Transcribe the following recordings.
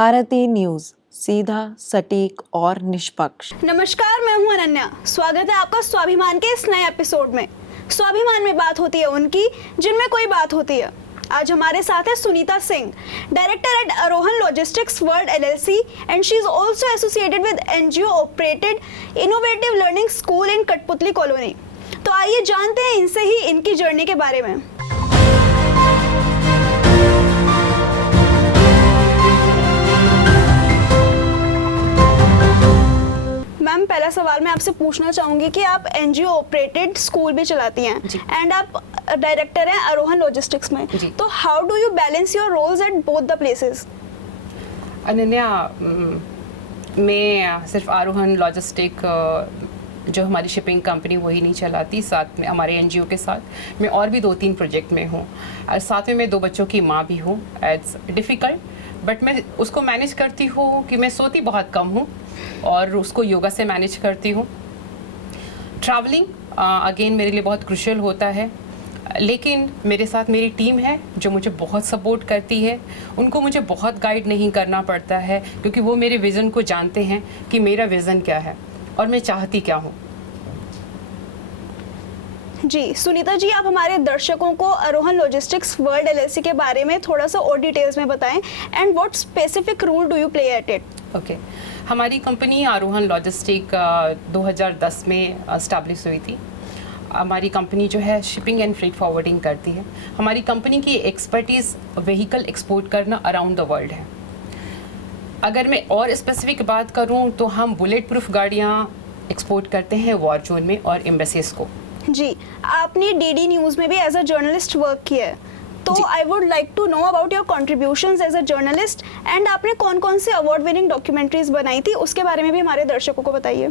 Bharti news, सीधा, सटीक और निष्पक्ष। नमस्कार, मैं हूं अनन्या। स्वागत है आपका स्वाभिमान के इस नए एपिसोड में। स्वाभिमान में बात होती है उनकी जिनमें कोई बात होती है। आज हमारे साथ है Sunita Singh, director at Arohan logistics world LLC and she is also associated with NGO operated innovative learning school इन कठपुतली कॉलोनी। तो आइए जानते हैं इनसे ही इनकी जर्नी के बारे में। मैम, पहला सवाल मैं आपसे पूछना चाहूंगी कि आप NGO ऑपरेटेड स्कूल भी चलाती हैं एंड आप डायरेक्टर हैं आरोहन लॉजिस्टिक्स में, तो how do you balance your roles at both the places? Ananya, मैं सिर्फ आरोहन लॉजिस्टिक जो हमारी शिपिंग कंपनी वही नहीं चलाती, साथ में हमारे NGO के साथ मैं और भी 2-3 प्रोजेक्ट में हूँ और साथ में मैं 2 बच्चों की माँ भी हूँ। इट्स डिफ़िकल्ट बट मैं उसको मैनेज करती हूँ कि मैं सोती बहुत कम हूँ और उसको योगा से मैनेज करती हूँ। ट्रैवलिंग अगेन मेरे लिए बहुत क्रूशियल होता है, लेकिन मेरे साथ मेरी टीम है जो मुझे बहुत सपोर्ट करती है। उनको मुझे बहुत गाइड नहीं करना पड़ता है क्योंकि वो मेरे विज़न को जानते हैं कि मेरा विज़न क्या है और मैं चाहती क्या हूँ। जी सुनीता जी, आप हमारे दर्शकों को आरोहन लॉजिस्टिक्स वर्ल्ड LLC के बारे में थोड़ा सा और डिटेल्स में बताएं and what specific role do you play at it? Okay, हमारी कंपनी आरोहन लॉजिस्टिक 2010 में एस्टैब्लिश हुई थी। हमारी कंपनी जो है शिपिंग एंड फ्रेट फॉरवर्डिंग करती है। हमारी कंपनी की एक्सपर्टीज़ व्हीकल एक्सपोर्ट करना अराउंड द वर्ल्ड है। अगर मैं और स्पेसिफिक बात करूं तो हम बुलेट प्रूफ गाड़ियां एक्सपोर्ट करते हैं वॉर जोन में और एम्बेसीज को। जी, आपने DD न्यूज़ में भी एज अ जर्नलिस्ट वर्क किया है, तो I would like to know about your contributions as a journalist and आपने कौन कौन से अवार्ड विनिंग डॉक्यूमेंट्रीज बनाई थी, उसके बारे में भी हमारे दर्शकों को बताइए।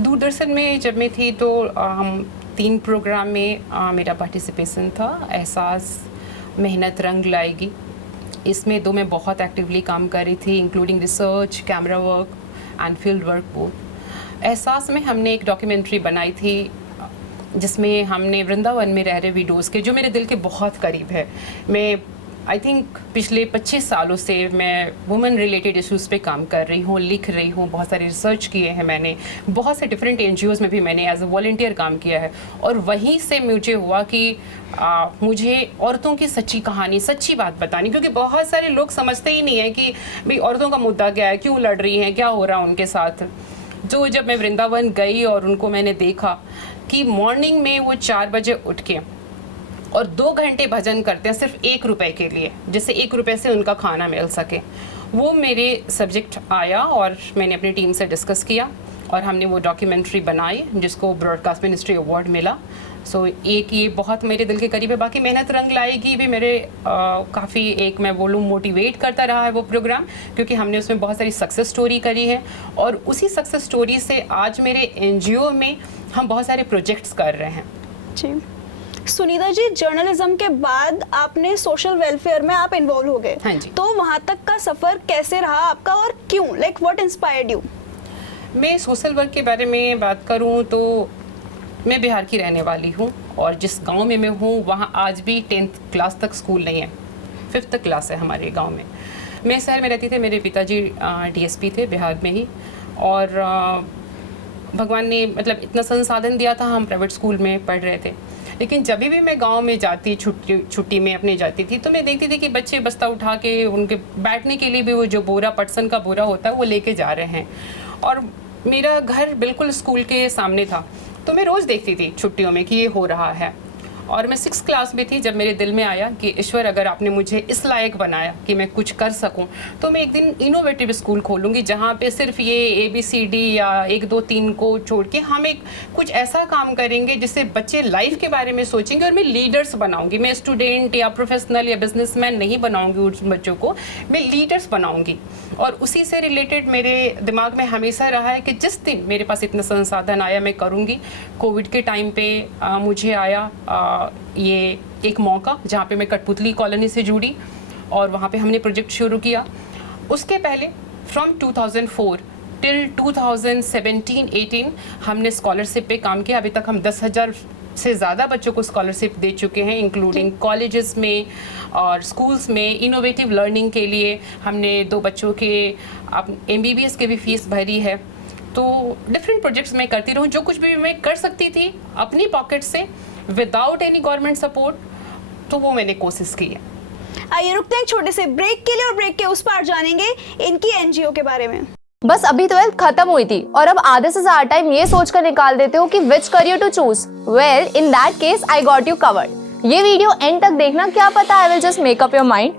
दूरदर्शन में जब मैं थी तो हम 3 प्रोग्राम में मेरा पार्टिसिपेशन था। एहसास, मेहनत रंग लाएगी, इसमें 2 में बहुत एक्टिवली काम कर रही थी, including research, camera work and field work both. एहसास में हमने एक डॉक्यूमेंट्री बनाई थी जिसमें हमने वृंदावन में रह रहे विडोज़ के, जो मेरे दिल के बहुत करीब है। मैं आई थिंक पिछले 25 सालों से मैं वुमेन रिलेटेड इश्यूज़ पे काम कर रही हूँ, लिख रही हूँ, बहुत सारे रिसर्च किए हैं मैंने, बहुत से डिफरेंट NGOs में भी मैंने एज अ वॉलंटियर काम किया है। और वहीं से मुझे हुआ कि मुझे औरतों की सच्ची कहानी, सच्ची बात बतानी, क्योंकि बहुत सारे लोग समझते ही नहीं है कि भाई औरतों का मुद्दा क्या है, क्यों लड़ रही हैं, क्या हो रहा है उनके साथ। जो जब मैं वृंदावन गई और उनको मैंने देखा कि मॉर्निंग में वो 4 बजे उठ के और 2 घंटे भजन करते हैं सिर्फ 1 रुपए के लिए, जिससे 1 रुपए से उनका खाना मिल सके, वो मेरे सब्जेक्ट आया और मैंने अपनी टीम से डिस्कस किया और हमने वो डॉक्यूमेंट्री बनाई जिसको ब्रॉडकास्ट मिनिस्ट्री अवार्ड मिला। सो एक ये बहुत मेरे दिल के करीब है। बाकी मेहनत रंग लाएगी भी मेरे काफ़ी, एक मैं बोलूँ, मोटिवेट करता रहा है वो प्रोग्राम, क्योंकि हमने उसमें बहुत सारी सक्सेस स्टोरी करी है और उसी सक्सेस स्टोरी से आज मेरे NGO में हम बहुत सारे प्रोजेक्ट्स कर रहे हैं। जी सुनीता जी, जर्नलिज्म के बाद आपने सोशल वेलफेयर में आप इन्वॉल्व हो गए। हाँ जी। तो वहाँ तक का सफ़र कैसे रहा आपका और क्यों, लाइक व्हाट इंस्पायर्ड यू? मैं सोशल वर्क के बारे में बात करूं तो मैं बिहार की रहने वाली हूं और जिस गांव में मैं हूं वहां आज भी 10th क्लास तक स्कूल नहीं है, 5th क्लास है हमारे गांव में। मैं शहर में रहती थी, मेरे पिताजी DSP थे बिहार में ही, और भगवान ने मतलब इतना संसाधन दिया था, हम प्राइवेट स्कूल में पढ़ रहे थे। लेकिन जब भी मैं गांव में जाती, छुट्टी में अपने जाती थी, तो मैं देखती थी कि बच्चे बस्ता उठा के उनके बैठने के लिए भी वो जो बोरा, पटसन का बोरा होता है, वो लेके जा रहे हैं। और मेरा घर बिल्कुल स्कूल के सामने था, तो मैं रोज़ देखती थी छुट्टियों में कि ये हो रहा है। और मैं 6th क्लास में थी जब मेरे दिल में आया कि ईश्वर, अगर आपने मुझे इस लायक बनाया कि मैं कुछ कर सकूं, तो मैं एक दिन इनोवेटिव स्कूल खोलूंगी जहां पे सिर्फ ये ABCD या 1 2 3 को छोड़ के हम एक कुछ ऐसा काम करेंगे जिससे बच्चे लाइफ के बारे में सोचेंगे और मैं लीडर्स बनाऊंगी। मैं स्टूडेंट या प्रोफेशनल या बिजनेसमैन नहीं बनाऊंगी उस बच्चों को, मैं लीडर्स बनाऊंगी। और उसी से रिलेटेड मेरे दिमाग में हमेशा रहा है कि जिस दिन मेरे पास इतना संसाधन आया मैं करूँगी। कोविड के टाइम पे मुझे आया ये एक मौका जहाँ पे मैं कठपुतली कॉलोनी से जुड़ी और वहाँ पे हमने प्रोजेक्ट शुरू किया। उसके पहले फ्रॉम 2004 टिल 2017-18 हमने स्कॉलरशिप पे काम किया। अभी तक हम 10,000 से ज़्यादा बच्चों को स्कॉलरशिप दे चुके हैं, इंक्लूडिंग कॉलेजेस में और स्कूल्स में। इनोवेटिव लर्निंग के लिए हमने 2 बच्चों के MBBS के भी फीस भरी है। तो डिफरेंट प्रोजेक्ट्स मैं करती रहूँ, जो कुछ भी मैं कर सकती थी अपनी पॉकेट से विदाउट एनी गवर्नमेंट सपोर्ट, तो वो मैंने कोशिश की है। आइए रुकते हैं एक छोटे से ब्रेक के लिए और ब्रेक के उस पार जानेंगे इनकी NGO के बारे में। बस अभी 12th खत्म हुई थी और अब आधे से ज्यादा टाइम ये सोचकर निकाल देते हो कि which career to choose. Well in that case I got you covered. ये वीडियो एंड तक देखना, क्या पता I will just make up your mind.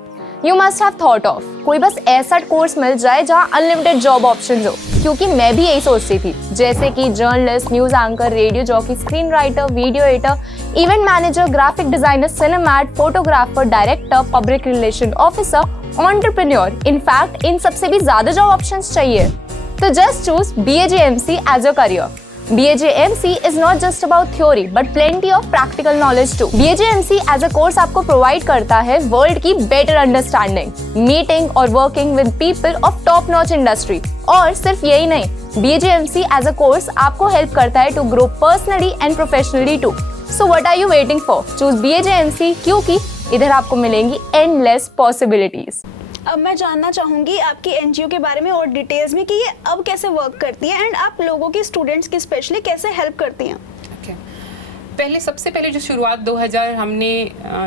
You must have thought of कोई बस ऐसा कोर्स मिल जाए जहाँ अनलिमिटेड जॉब ऑप्शंस हो, क्योंकि मैं भी यही सोचती थी, जैसे कि journalist, news anchor, radio jockey, screen writer, video editor, event manager, graphic designer, cinematographer, director, public relation officer, entrepreneur. In fact इन सबसे भी ज्यादा जॉब ऑप्शंस चाहिए। तो just choose BAJMC as your career. BAJMC is not just about theory but plenty of practical knowledge too. BAJMC as a course आपको provide करता है world की better understanding, meeting और working with people of top notch industry। और सिर्फ यही नहीं, BAJMC as a course आपको help करता है to grow personally and professionally too. So what are you waiting for? Choose BAJMC क्योंकि इधर आपको मिलेंगी endless possibilities। अब मैं जानना चाहूँगी आपकी NGO के बारे में और डिटेल्स में कि ये अब कैसे वर्क करती है एंड आप लोगों की, स्टूडेंट्स की स्पेशली कैसे हेल्प करती हैं। सबसे पहले जो शुरुआत 2000 हमने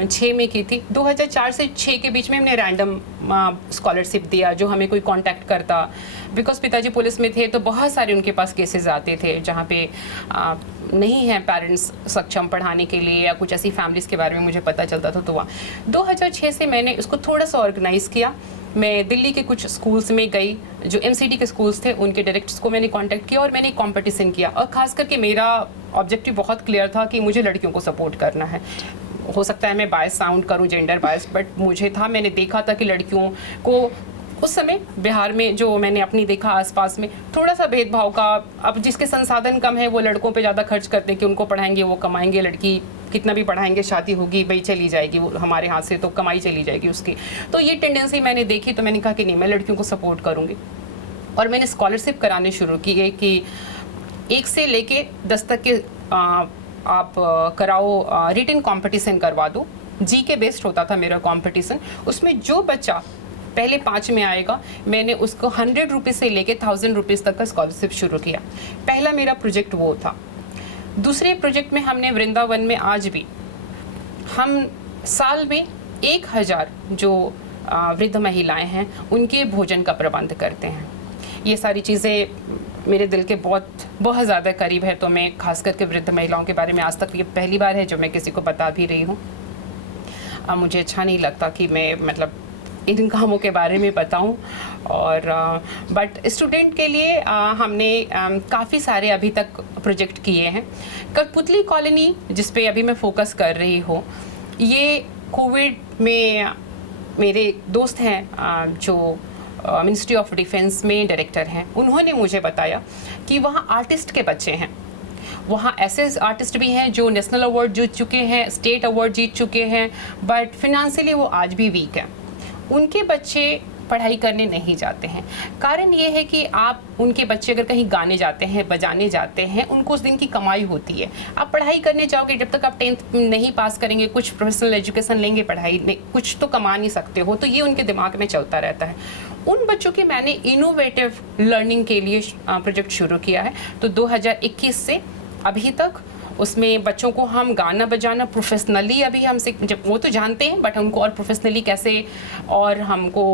6 में की थी। 2004 से 6 के बीच में हमने रैंडम स्कॉलरशिप दिया, जो हमें कोई कांटेक्ट करता। बिकॉज पिताजी पुलिस में थे तो बहुत सारे उनके पास केसेस आते थे जहाँ पे नहीं है पेरेंट्स सक्षम पढ़ाने के लिए, या कुछ ऐसी फैमिलीज़ के बारे में मुझे पता चलता था। तो वहाँ 2006 से मैंने इसको थोड़ा सा ऑर्गेनाइज़ किया। मैं दिल्ली के कुछ स्कूल्स में गई, जो MCD के स्कूल्स थे, उनके डायरेक्टर्स को मैंने कांटेक्ट किया और मैंने कंपटीशन किया। और ख़ास करके मेरा ऑब्जेक्टिव बहुत क्लियर था कि मुझे लड़कियों को सपोर्ट करना है। हो सकता है मैं बायस साउंड करूं, जेंडर बायस, बट मुझे था, मैंने देखा था कि लड़कियों को उस समय बिहार में, जो मैंने अपनी देखा आसपास में, थोड़ा सा भेदभाव का। अब जिसके संसाधन कम है वो लड़कों पे ज़्यादा खर्च करते हैं कि उनको पढ़ाएंगे, वो कमाएंगे। लड़की कितना भी पढ़ाएंगे, शादी होगी, भाई चली जाएगी, वो हमारे हाथ से तो कमाई चली जाएगी उसकी। तो ये टेंडेंसी मैंने देखी, तो मैंने कहा कि नहीं, मैं लड़कियों को सपोर्ट करूँगी। और मैंने स्कॉलरशिप कराने शुरू किए कि 1 से लेके 10 तक के आप कराओ, रिटन कंपटीशन करवा दो। GK बेस्ड होता था मेरा कंपटीशन। उसमें जो बच्चा पहले 5 में आएगा, मैंने उसको 100 रुपीज़ से लेके 1000 रुपीज़ तक का स्कॉलरशिप शुरू किया। पहला मेरा प्रोजेक्ट वो था। दूसरे प्रोजेक्ट में हमने वृंदावन में, आज भी हम साल में 1000 जो वृद्ध महिलाएं हैं उनके भोजन का प्रबंध करते हैं। ये सारी चीज़ें मेरे दिल के बहुत ज़्यादा करीब है, तो मैं खास करके वृद्ध महिलाओं के बारे में आज तक ये पहली बार है जो मैं किसी को बता भी रही हूँ। मुझे अच्छा नहीं लगता कि मैं मतलब इन कामों के बारे में बताऊं। और बट स्टूडेंट के लिए हमने काफ़ी सारे अभी तक प्रोजेक्ट किए हैं। कठपुतली कॉलोनी, जिस पे अभी मैं फोकस कर रही हूँ, ये कोविड में मेरे दोस्त हैं जो मिनिस्ट्री ऑफ डिफेंस में डायरेक्टर हैं, उन्होंने मुझे बताया कि वहाँ आर्टिस्ट के बच्चे हैं। वहाँ ऐसे आर्टिस्ट भी हैं जो नेशनल अवार्ड जीत चुके हैं, स्टेट अवार्ड जीत चुके हैं, बट फिनेंशियली वो आज भी वीक हैं। उनके बच्चे पढ़ाई करने नहीं जाते हैं। कारण ये है कि आप उनके बच्चे अगर कहीं गाने जाते हैं, बजाने जाते हैं, उनको उस दिन की कमाई होती है। आप पढ़ाई करने जाओगे, जब तक आप 10th नहीं पास करेंगे, कुछ प्रोफेशनल एजुकेशन लेंगे, पढ़ाई नहीं, कुछ तो कमा नहीं सकते हो। तो ये उनके दिमाग में चलता रहता है। उन बच्चों के मैंने इनोवेटिव लर्निंग के लिए प्रोजेक्ट शुरू किया है। तो 2021 से अभी तक उसमें बच्चों को हम गाना बजाना प्रोफेशनली अभी हम जब वो तो जानते हैं, बट उनको और प्रोफेशनली कैसे, और हमको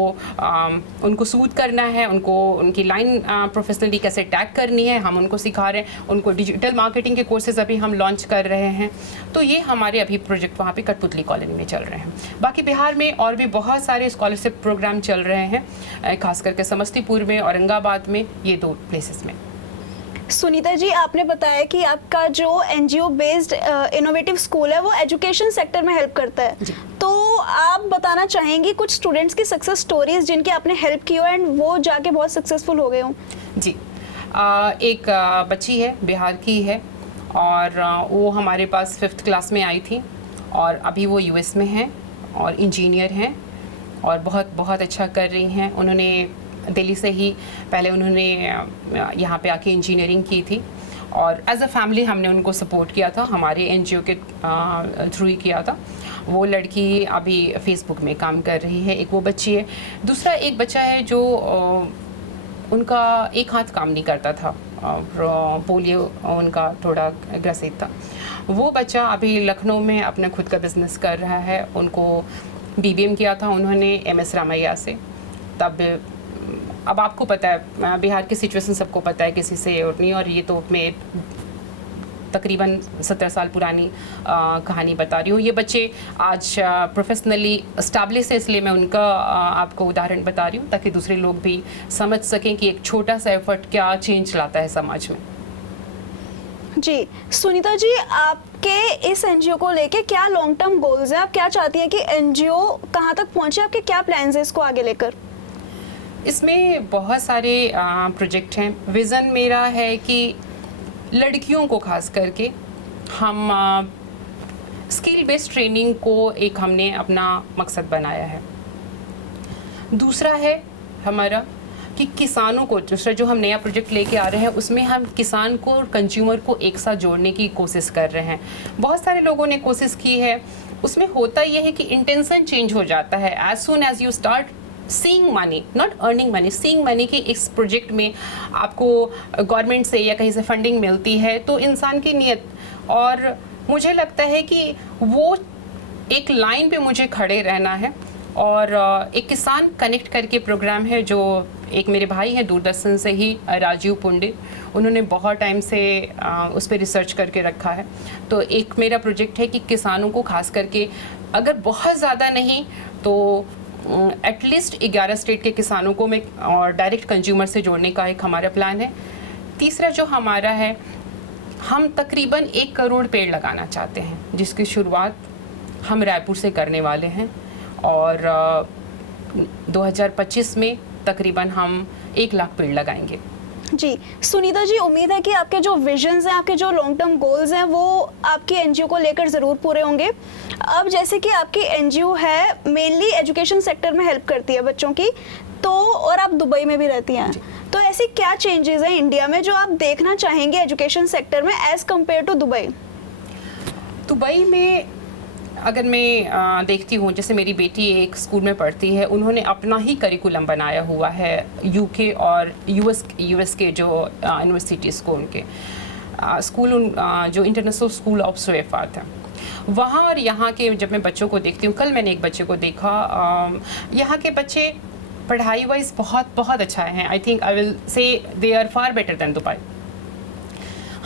उनको सूट करना है, उनको उनकी लाइन प्रोफेशनली कैसे टैग करनी है, हम उनको सिखा रहे हैं। उनको डिजिटल मार्केटिंग के कोर्सेज अभी हम लॉन्च कर रहे हैं। तो ये हमारे अभी प्रोजेक्ट वहाँ पे कठपुतली कॉलोनी में चल रहे हैं। बाकी बिहार में और भी बहुत सारे स्कॉलरशिप प्रोग्राम चल रहे हैं, खास करके समस्तीपुर में, औरंगाबाद में, ये 2 प्लेसेस में। सुनीता जी, आपने बताया कि आपका जो NGO बेस्ड इनोवेटिव स्कूल है वो एजुकेशन सेक्टर में हेल्प करता है, तो आप बताना चाहेंगे कुछ स्टूडेंट्स की सक्सेस स्टोरीज जिनकी आपने हेल्प की हो एंड वो जाके बहुत सक्सेसफुल हो गए हो? जी, एक बच्ची है, बिहार की है, और वो हमारे पास 5th क्लास में आई थी, और अभी वो US में हैं और इंजीनियर हैं और बहुत अच्छा कर रही हैं। उन्होंने दिल्ली से ही पहले उन्होंने यहाँ पे आके इंजीनियरिंग की थी, और एज अ फैमिली हमने उनको सपोर्ट किया था, हमारे NGO के थ्रू ही किया था। वो लड़की अभी फेसबुक में काम कर रही है, एक वो बच्ची है। दूसरा एक बच्चा है जो उनका एक हाथ काम नहीं करता था, पोलियो उनका थोड़ा ग्रसित था। वो बच्चा अभी लखनऊ में अपना खुद का बिजनेस कर रहा है। उनको BBM किया था उन्होंने MS रामैया से। तब अब आपको पता है बिहार की सिचुएशन सबको पता है, किसी से और नहीं। और ये तो मैं तकरीबन 17 साल पुरानी कहानी बता रही हूँ। ये बच्चे आज प्रोफेशनली एस्टैब्लिश है, इसलिए मैं उनका आपको उदाहरण बता रही हूँ ताकि दूसरे लोग भी समझ सकें कि एक छोटा सा एफर्ट क्या चेंज लाता है समाज में। जी सुनीता जी, आपके इस NGO को लेके क्या लॉन्ग टर्म गोल्स है? आप क्या चाहती हैं कि NGO कहाँ तक पहुँचे? आपके क्या प्लान्स हैं इसको आगे लेकर? इसमें बहुत सारे प्रोजेक्ट हैं। विज़न मेरा है कि लड़कियों को खास करके हम स्किल बेस्ड ट्रेनिंग को एक हमने अपना मकसद बनाया है। दूसरा है हमारा कि किसानों को, दूसरा जो हम नया प्रोजेक्ट लेके आ रहे हैं उसमें हम किसान को और कंज्यूमर को एक साथ जोड़ने की कोशिश कर रहे हैं। बहुत सारे लोगों ने कोशिश की है, उसमें होता यह है कि इंटेंशन चेंज हो जाता है। As soon as you start seeing money, not earning money, seeing money कि इस प्रोजेक्ट में आपको गवर्नमेंट से या कहीं से फंडिंग मिलती है, तो इंसान की नीयत, और मुझे लगता है कि वो एक लाइन पे मुझे खड़े रहना है। और एक किसान कनेक्ट करके प्रोग्राम है जो एक मेरे भाई हैं दूरदर्शन से ही, राजीव पंडित, उन्होंने बहुत टाइम से उस पर रिसर्च करके रखा है। तो एक मेरा प्रोजेक्ट है कि किसानों को खास करके, अगर बहुत ज़्यादा नहीं तो एटलीस्ट 11 स्टेट के किसानों को मैं और डायरेक्ट कंज्यूमर से जोड़ने का एक हमारा प्लान है। तीसरा जो हमारा है, हम तकरीबन 1 करोड़ पेड़ लगाना चाहते हैं, जिसकी शुरुआत हम रायपुर से करने वाले हैं। और 2025 में तकरीबन हम 1 लाख पेड़ लगाएंगे। जी सुनीता जी, उम्मीद है कि आपके जो विजन्स हैं, आपके जो लॉन्ग टर्म गोल्स हैं, वो आपकी NGO को लेकर ज़रूर पूरे होंगे। अब जैसे कि आपकी NGO है मेनली एजुकेशन सेक्टर में हेल्प करती है बच्चों की, तो और आप दुबई में भी रहती हैं, तो ऐसी क्या चेंजेस हैं इंडिया में जो आप देखना चाहेंगे एजुकेशन सेक्टर में as compare to Dubai? Dubai में अगर मैं देखती हूँ, जैसे मेरी बेटी एक स्कूल में पढ़ती है, उन्होंने अपना ही करिकुलम बनाया हुआ है UK और US के जो यूनिवर्सिटीज़ को, उनके स्कूल जो इंटरनेशनल स्कूल ऑफ सुएफात है वहाँ और यहाँ के जब मैं बच्चों को देखती हूँ, कल मैंने एक बच्चे को देखा, यहाँ के बच्चे पढ़ाई वाइज बहुत बहुत अच्छा है। I think I will say they are far better than Dubai.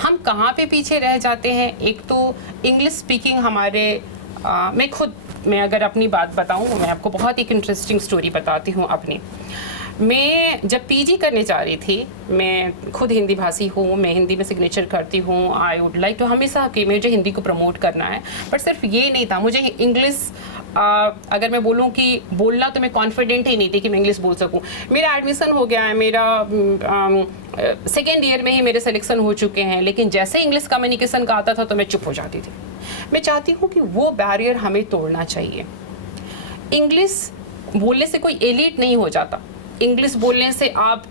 हम कहाँ पे पीछे रह जाते हैं? एक तो इंग्लिश स्पीकिंग हमारे मैं अगर अपनी बात बताऊँ, मैं आपको बहुत एक इंटरेस्टिंग स्टोरी बताती हूँ अपनी। मैं जब PG करने जा रही थी, मैं खुद हिंदी भाषी हूँ, मैं हिंदी में सिग्नेचर करती हूँ। आई वुड लाइक टू हमेशा कि मुझे हिंदी को प्रमोट करना है, बट सिर्फ ये नहीं था, मुझे इंग्लिश अगर मैं बोलूँ कि बोलना, तो मैं कॉन्फिडेंट ही नहीं थी कि मैं इंग्लिश बोल सकूँ। मेरा एडमिशन हो गया है, मेरा 2nd ईयर में ही मेरे सिलेक्शन हो चुके हैं, लेकिन जैसे इंग्लिश कम्युनिकेशन का आता था तो मैं चुप हो जाती थी। मैं चाहती हूँ कि वो बैरियर हमें तोड़ना चाहिए। इंग्लिश बोलने से कोई एलीट नहीं हो जाता, इंग्लिश बोलने से आप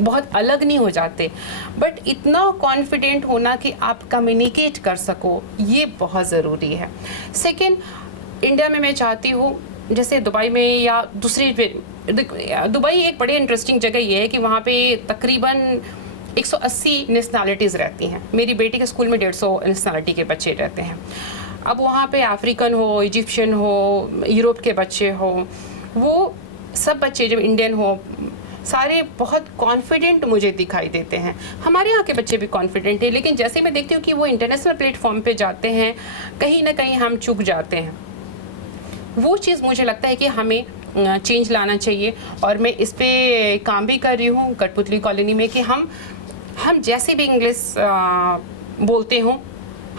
बहुत अलग नहीं हो जाते, बट इतना कॉन्फिडेंट होना कि आप कम्युनिकेट कर सको, ये बहुत ज़रूरी है। सेकेंड, इंडिया में मैं चाहती हूँ जैसे दुबई में या दूसरी, दुबई एक बड़ी इंटरेस्टिंग जगह ये है कि वहाँ पे तकरीबन 180 नेशनैलिटीज़ रहती हैं। मेरी बेटी के स्कूल में 150 नेशनैलिटी के बच्चे रहते हैं। अब वहाँ पे अफ्रीकन हो, इजिप्शियन हो, यूरोप के बच्चे हो, वो सब बच्चे जब इंडियन हो, सारे बहुत कॉन्फिडेंट मुझे दिखाई देते हैं। हमारे यहाँ के बच्चे भी कॉन्फिडेंट हैं, लेकिन जैसे मैं देखती हूँ कि वो इंटरनेशनल प्लेटफॉर्म पे जाते हैं, कहीं ना कहीं हम चूक जाते हैं। वो चीज़ मुझे लगता है कि हमें चेंज लाना चाहिए, और मैं इस पे काम भी कर रही हूँ कठपुतली कॉलोनी में कि हम जैसे भी इंग्लिश बोलते हों,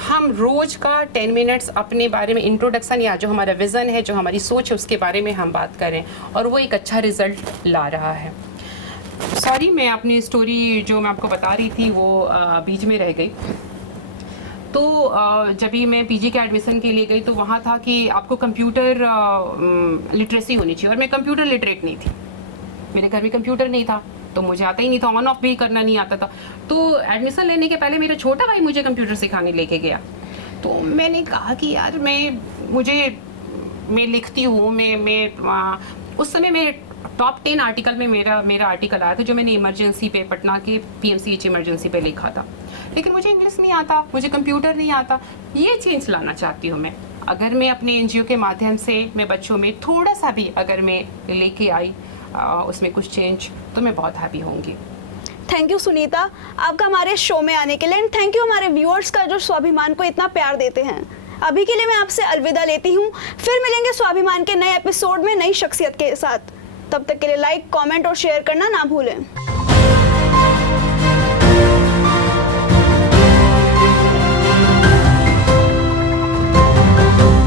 हम रोज़ का 10 मिनट्स अपने बारे में इंट्रोडक्शन या जो हमारा विज़न है, जो हमारी सोच है, उसके बारे में हम बात करें, और वो एक अच्छा रिज़ल्ट ला रहा है। सॉरी, मैं अपनी स्टोरी जो मैं आपको बता रही थी वो बीच में रह गई। तो जब भी मैं PG के एडमिशन के लिए गई तो वहाँ था कि आपको कंप्यूटर लिटरेसी होनी चाहिए, और मैं कंप्यूटर लिटरेट नहीं थी, मेरे घर में कंप्यूटर नहीं था। तो मुझे आता ही नहीं था, ऑन ऑफ भी करना नहीं आता था। तो एडमिशन लेने के पहले मेरा छोटा भाई मुझे कंप्यूटर सिखाने लेके गया। तो मैंने कहा कि यार मैं लिखती हूँ, मैं उस समय मेरे टॉप 10 आर्टिकल में मेरा आर्टिकल आया था जो मैंने इमरजेंसी पे, पटना के PMCH इमरजेंसी पे लिखा था। लेकिन मुझे इंग्लिश नहीं आता, मुझे कंप्यूटर नहीं आता। ये चेंज लाना चाहती हूँ मैं। अगर मैं अपने NGO के माध्यम से मैं बच्चों में थोड़ा सा भी अगर मैं लेके आई उसमें कुछ चेंज, तो मैं बहुत हैप्पी होंगी। थैंक यू सुनीता आपका हमारे शो में आने के लिए, एंड थैंक यू हमारे व्यूअर्स का जो स्वाभिमान को इतना प्यार देते हैं। अभी के लिए मैं आपसे अलविदा लेती हूँ, फिर मिलेंगे स्वाभिमान के नए एपिसोड में नई शख्सियत के साथ। तब तक के लिए लाइक, कमेंट और शेयर करना ना भूलें।